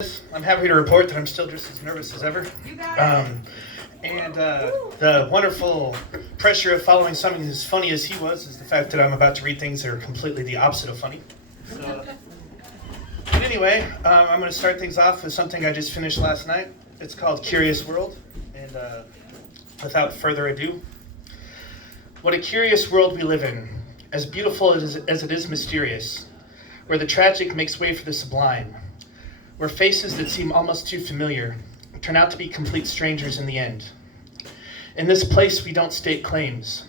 I'm happy to report that I'm still just as nervous as ever. The wonderful pressure of following something as funny as he was is the fact that I'm about to read things that are completely the opposite of funny. But anyway, I'm going to start things off with something I just finished last night. It's called Curious World. And without further ado, what a curious world we live in, as beautiful as it is mysterious, where the tragic makes way for the sublime, where faces that seem almost too familiar turn out to be complete strangers in the end. In this place, we don't state claims.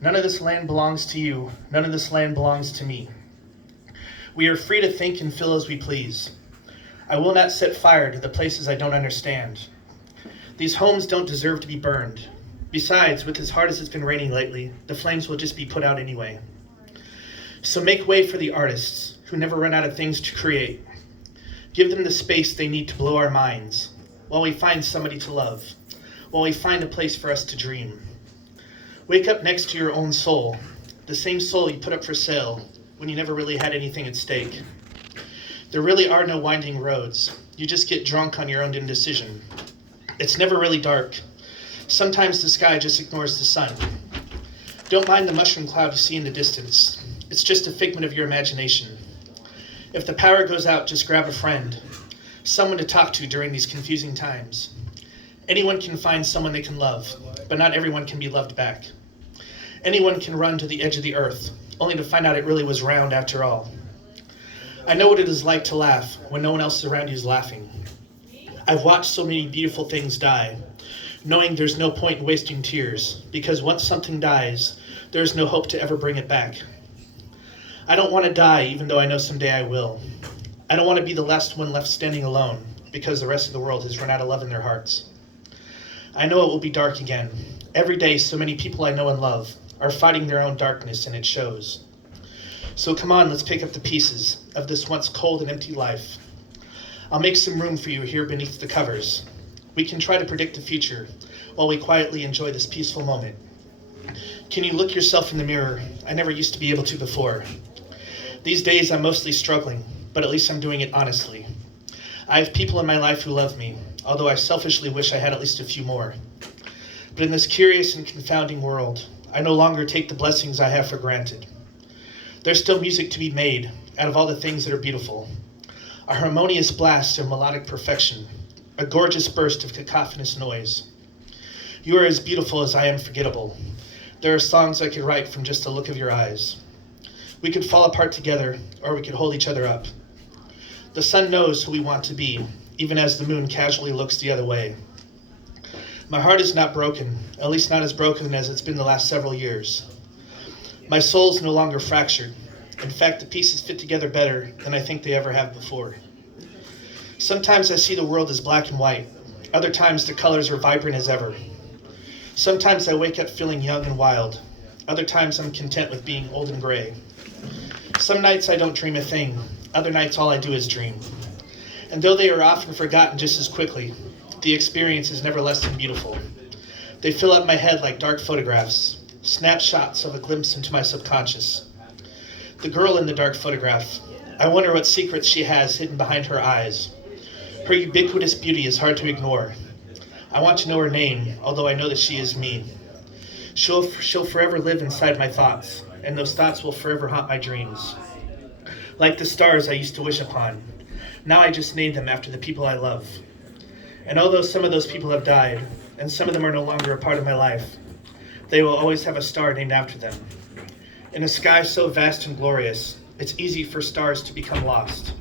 None of this land belongs to you. None of this land belongs to me. We are free to think and feel as we please. I will not set fire to the places I don't understand. These homes don't deserve to be burned. Besides, with as hard as it's been raining lately, the flames will just be put out anyway. So make way for the artists who never run out of things to create. Give them the space they need to blow our minds, while we find somebody to love, while we find a place for us to dream. Wake up next to your own soul, the same soul you put up for sale when you never really had anything at stake. There really are no winding roads. You just get drunk on your own indecision. It's never really dark. Sometimes the sky just ignores the sun. Don't mind the mushroom cloud you see in the distance. It's just a figment of your imagination. If the power goes out, just grab a friend, someone to talk to during these confusing times. Anyone can find someone they can love, but not everyone can be loved back. Anyone can run to the edge of the earth, only to find out it really was round after all. I know what it is like to laugh when no one else around you is laughing. I've watched so many beautiful things die, knowing there's no point in wasting tears, because once something dies, there's no hope to ever bring it back. I don't want to die, even though I know someday I will. I don't want to be the last one left standing alone, because the rest of the world has run out of love in their hearts. I know it will be dark again. Every day, so many people I know and love are fighting their own darkness, and it shows. So come on, let's pick up the pieces of this once cold and empty life. I'll make some room for you here beneath the covers. We can try to predict the future, while we quietly enjoy this peaceful moment. Can you look yourself in the mirror? I never used to be able to before. These days I'm mostly struggling, but at least I'm doing it honestly. I have people in my life who love me, although I selfishly wish I had at least a few more. But in this curious and confounding world, I no longer take the blessings I have for granted. There's still music to be made out of all the things that are beautiful. A harmonious blast of melodic perfection, a gorgeous burst of cacophonous noise. You are as beautiful as I am forgettable. There are songs I could write from just the look of your eyes. We could fall apart together, or we could hold each other up. The sun knows who we want to be, even as the moon casually looks the other way. My heart is not broken, at least not as broken as it's been the last several years. My soul's no longer fractured. In fact, the pieces fit together better than I think they ever have before. Sometimes I see the world as black and white. Other times the colors are vibrant as ever. Sometimes I wake up feeling young and wild. Other times I'm content with being old and gray. Some nights I don't dream a thing. Other nights all I do is dream. And though they are often forgotten just as quickly, the experience is never less than beautiful. They fill up my head like dark photographs, snapshots of a glimpse into my subconscious. The girl in the dark photograph, I wonder what secrets she has hidden behind her eyes. Her ubiquitous beauty is hard to ignore. I want to know her name, although I know that she is me. She'll forever live inside my thoughts, and those thoughts will forever haunt my dreams. Like the stars I used to wish upon, now I just name them after the people I love. And although some of those people have died, and some of them are no longer a part of my life, they will always have a star named after them. In a sky so vast and glorious, it's easy for stars to become lost.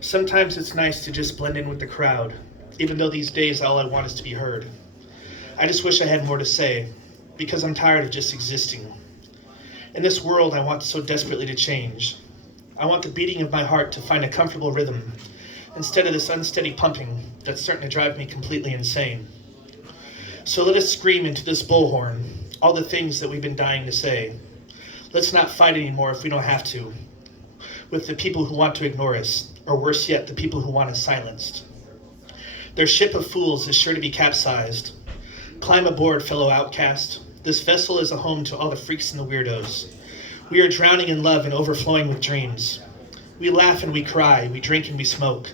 Sometimes it's nice to just blend in with the crowd, even though these days all I want is to be heard. I just wish I had more to say, because I'm tired of just existing. In this world I want so desperately to change. I want the beating of my heart to find a comfortable rhythm, instead of this unsteady pumping that's starting to drive me completely insane. So let us scream into this bullhorn all the things that we've been dying to say. Let's not fight anymore if we don't have to, with the people who want to ignore us, or worse yet, the people who want us silenced. Their ship of fools is sure to be capsized. Climb aboard, fellow outcast. This vessel is a home to all the freaks and the weirdos. We are drowning in love and overflowing with dreams. We laugh and we cry, we drink and we smoke.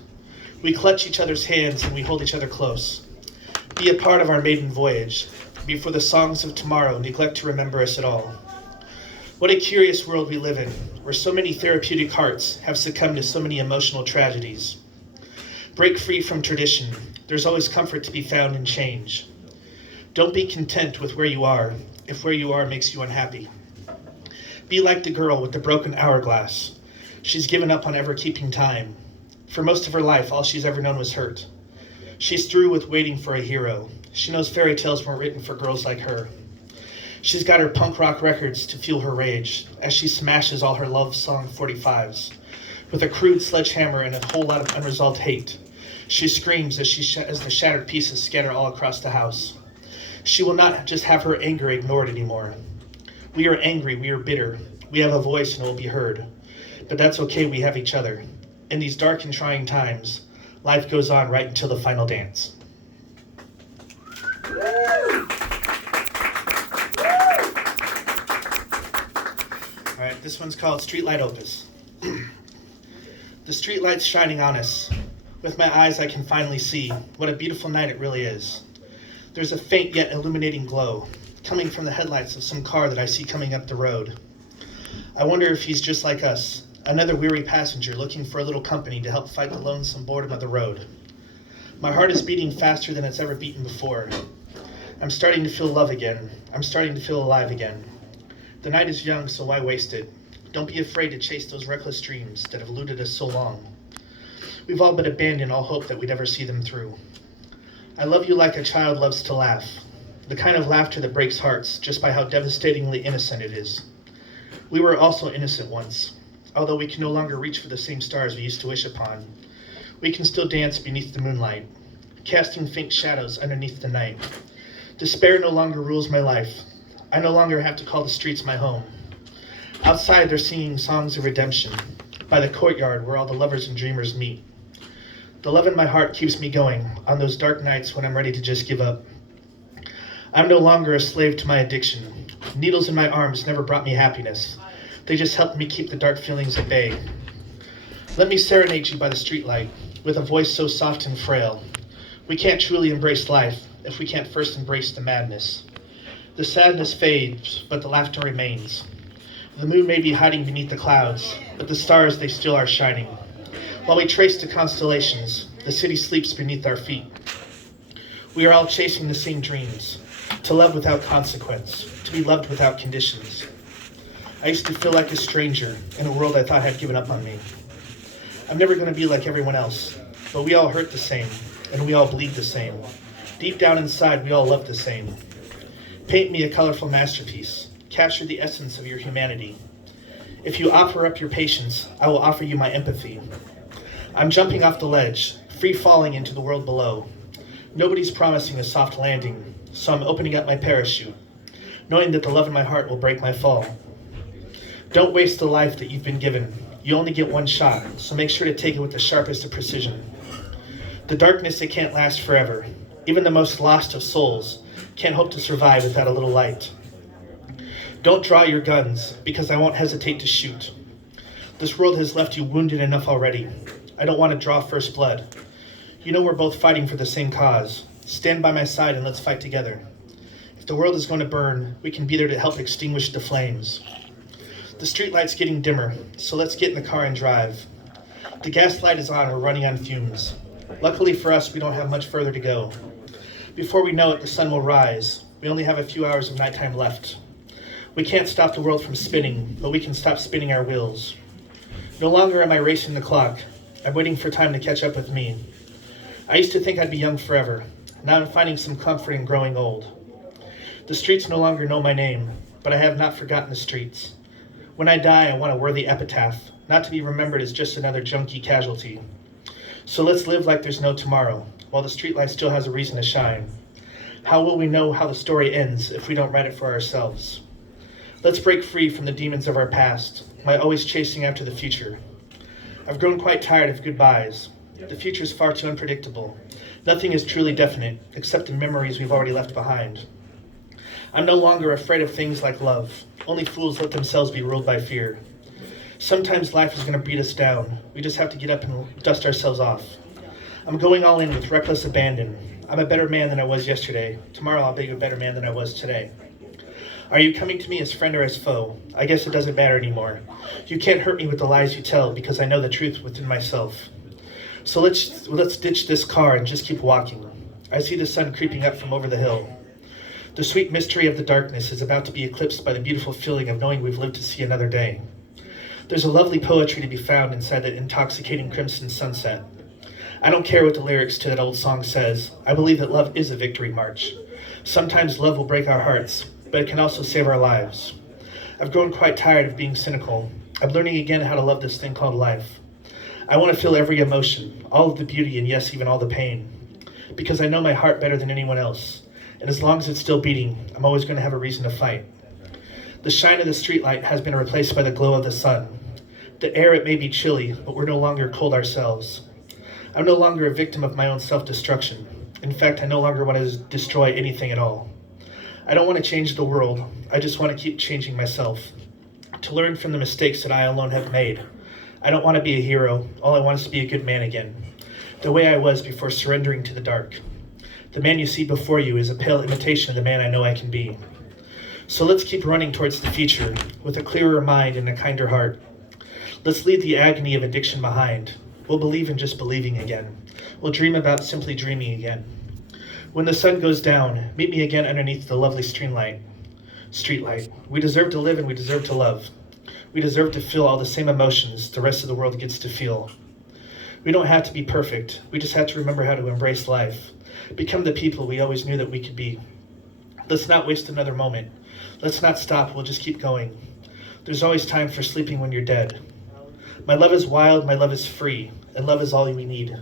We clutch each other's hands and we hold each other close. Be a part of our maiden voyage. Before the songs of tomorrow neglect to remember us at all. What a curious world we live in, where so many therapeutic hearts have succumbed to so many emotional tragedies. Break free from tradition. There's always comfort to be found in change. Don't be content with where you are, if where you are makes you unhappy. Be like the girl with the broken hourglass. She's given up on ever keeping time. For most of her life, all she's ever known was hurt. She's through with waiting for a hero. She knows fairy tales weren't written for girls like her. She's got her punk rock records to fuel her rage as she smashes all her love song 45s. With a crude sledgehammer and a whole lot of unresolved hate, she screams as the shattered pieces scatter all across the house. She will not just have her anger ignored anymore. We are angry, we are bitter, we have a voice and will be heard. But that's okay, we have each other. In these dark and trying times, life goes on right until the final dance. All right, this one's called Streetlight Opus. The streetlight's shining on us. With my eyes, I can finally see what a beautiful night it really is. There's a faint yet illuminating glow coming from the headlights of some car that I see coming up the road. I wonder if he's just like us, another weary passenger looking for a little company to help fight the lonesome boredom of the road. My heart is beating faster than it's ever beaten before. I'm starting to feel love again. I'm starting to feel alive again. The night is young, so why waste it? Don't be afraid to chase those reckless dreams that have eluded us so long. We've all but abandoned all hope that we'd ever see them through. I love you like a child loves to laugh, the kind of laughter that breaks hearts just by how devastatingly innocent it is. We were also innocent once, although we can no longer reach for the same stars we used to wish upon. We can still dance beneath the moonlight, casting faint shadows underneath the night. Despair no longer rules my life. I no longer have to call the streets my home. Outside, they're singing songs of redemption by the courtyard where all the lovers and dreamers meet. The love in my heart keeps me going on those dark nights when I'm ready to just give up. I'm no longer a slave to my addiction. Needles in my arms never brought me happiness. They just helped me keep the dark feelings at bay. Let me serenade you by the streetlight with a voice so soft and frail. We can't truly embrace life if we can't first embrace the madness. The sadness fades, but the laughter remains. The moon may be hiding beneath the clouds, but the stars, they still are shining. While we trace the constellations, the city sleeps beneath our feet. We are all chasing the same dreams, to love without consequence, to be loved without conditions. I used to feel like a stranger in a world I thought had given up on me. I'm never going to be like everyone else, but we all hurt the same, and we all bleed the same. Deep down inside, we all love the same. Paint me a colorful masterpiece. Capture the essence of your humanity. If you offer up your patience, I will offer you my empathy. I'm jumping off the ledge, free falling into the world below. Nobody's promising a soft landing, so I'm opening up my parachute, knowing that the love in my heart will break my fall. Don't waste the life that you've been given. You only get one shot, so make sure to take it with the sharpest of precision. The darkness, it can't last forever. Even the most lost of souls can't hope to survive without a little light. Don't draw your guns, because I won't hesitate to shoot. This world has left you wounded enough already. I don't want to draw first blood. You know we're both fighting for the same cause. Stand by my side and let's fight together. If the world is going to burn, we can be there to help extinguish the flames. The streetlight's getting dimmer, so let's get in the car and drive. The gas light is on, we're running on fumes. Luckily for us, we don't have much further to go. Before we know it, the sun will rise. We only have a few hours of nighttime left. We can't stop the world from spinning, but we can stop spinning our wheels. No longer am I racing the clock. I'm waiting for time to catch up with me. I used to think I'd be young forever. Now I'm finding some comfort in growing old. The streets no longer know my name, but I have not forgotten the streets. When I die, I want a worthy epitaph, not to be remembered as just another junkie casualty. So let's live like there's no tomorrow, while the streetlight still has a reason to shine. How will we know how the story ends if we don't write it for ourselves? Let's break free from the demons of our past, by always chasing after the future. I've grown quite tired of goodbyes. The future is far too unpredictable. Nothing is truly definite, except the memories we've already left behind. I'm no longer afraid of things like love. Only fools let themselves be ruled by fear. Sometimes life is going to beat us down. We just have to get up and dust ourselves off. I'm going all in with reckless abandon. I'm a better man than I was yesterday. Tomorrow I'll be a better man than I was today. Are you coming to me as friend or as foe? I guess it doesn't matter anymore. You can't hurt me with the lies you tell because I know the truth within myself. So let's ditch this car and just keep walking. I see the sun creeping up from over the hill. The sweet mystery of the darkness is about to be eclipsed by the beautiful feeling of knowing we've lived to see another day. There's a lovely poetry to be found inside that intoxicating crimson sunset. I don't care what the lyrics to that old song says. I believe that love is a victory march. Sometimes love will break our hearts, but it can also save our lives. I've grown quite tired of being cynical. I'm learning again how to love this thing called life. I want to feel every emotion, all of the beauty, and yes, even all the pain. Because I know my heart better than anyone else. And as long as it's still beating, I'm always going to have a reason to fight. The shine of the streetlight has been replaced by the glow of the sun. The air, it may be chilly, but we're no longer cold ourselves. I'm no longer a victim of my own self-destruction. In fact, I no longer want to destroy anything at all. I don't want to change the world. I just want to keep changing myself. To learn from the mistakes that I alone have made. I don't want to be a hero. All I want is to be a good man again. The way I was before surrendering to the dark. The man you see before you is a pale imitation of the man I know I can be. So let's keep running towards the future with a clearer mind and a kinder heart. Let's leave the agony of addiction behind. We'll believe in just believing again. We'll dream about simply dreaming again. When the sun goes down, meet me again underneath the lovely streetlight. We deserve to live and we deserve to love. We deserve to feel all the same emotions the rest of the world gets to feel. We don't have to be perfect. We just have to remember how to embrace life. Become the people we always knew that we could be. Let's not waste another moment. Let's not stop. We'll just keep going. There's always time for sleeping when you're dead. My love is wild, my love is free, and love is all we need.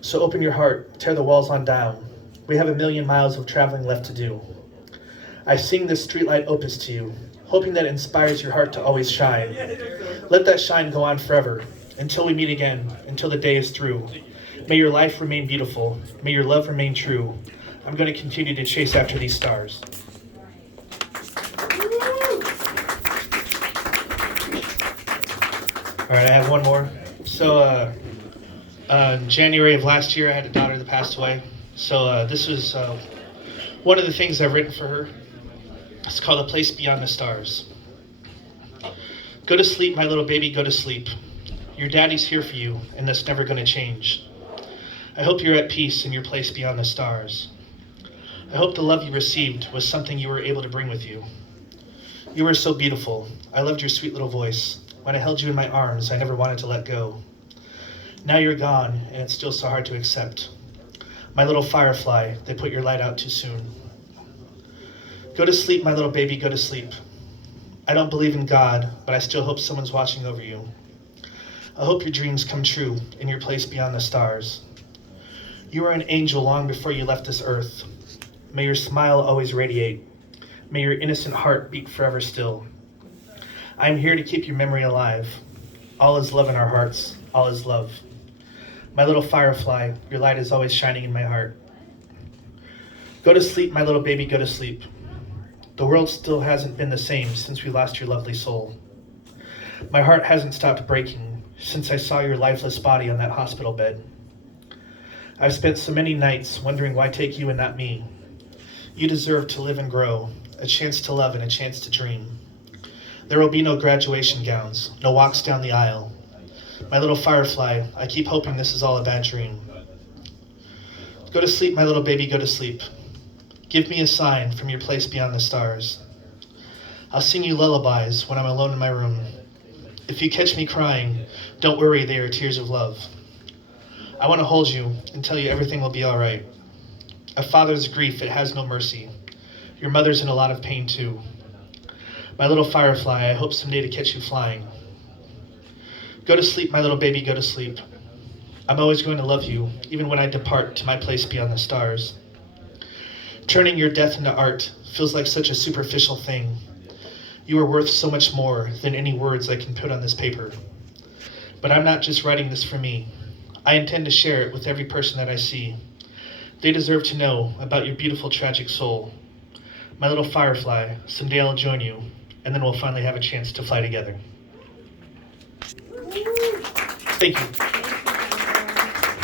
So open your heart, tear the walls on down. We have 1,000,000 miles of traveling left to do. I sing this streetlight opus to you, hoping that it inspires your heart to always shine. Let that shine go on forever, until we meet again, until the day is through. May your life remain beautiful. May your love remain true. I'm going to continue to chase after these stars. All right, I have one more. So, in January of last year, I had a daughter that passed away. So this was one of the things I've written for her. It's called A Place Beyond the Stars. Go to sleep, my little baby, go to sleep. Your daddy's here for you, and that's never going to change. I hope you're at peace in your place beyond the stars. I hope the love you received was something you were able to bring with you. You were so beautiful. I loved your sweet little voice. When I held you in my arms, I never wanted to let go. Now you're gone, and it's still so hard to accept. My little firefly, they put your light out too soon. Go to sleep, my little baby, go to sleep. I don't believe in God, but I still hope someone's watching over you. I hope your dreams come true in your place beyond the stars. You were an angel long before you left this earth. May your smile always radiate. May your innocent heart beat forever still. I am here to keep your memory alive. All is love in our hearts. All is love. My little firefly, your light is always shining in my heart. Go to sleep, my little baby, go to sleep. The world still hasn't been the same since we lost your lovely soul. My heart hasn't stopped breaking since I saw your lifeless body on that hospital bed. I've spent so many nights wondering why take you and not me. You deserve to live and grow, a chance to love and a chance to dream. There will be no graduation gowns, no walks down the aisle. My little firefly, I keep hoping this is all a bad dream. Go to sleep, my little baby, go to sleep. Give me a sign from your place beyond the stars. I'll sing you lullabies when I'm alone in my room. If you catch me crying, don't worry, they are tears of love. I want to hold you and tell you everything will be all right. A father's grief, it has no mercy. Your mother's in a lot of pain too. My little firefly, I hope someday to catch you flying. Go to sleep, my little baby, go to sleep. I'm always going to love you, even when I depart to my place beyond the stars. Turning your death into art feels like such a superficial thing. You are worth so much more than any words I can put on this paper. But I'm not just writing this for me. I intend to share it with every person that I see. They deserve to know about your beautiful, tragic soul. My little firefly, someday I'll join you, and then we'll finally have a chance to fly together. Thank you.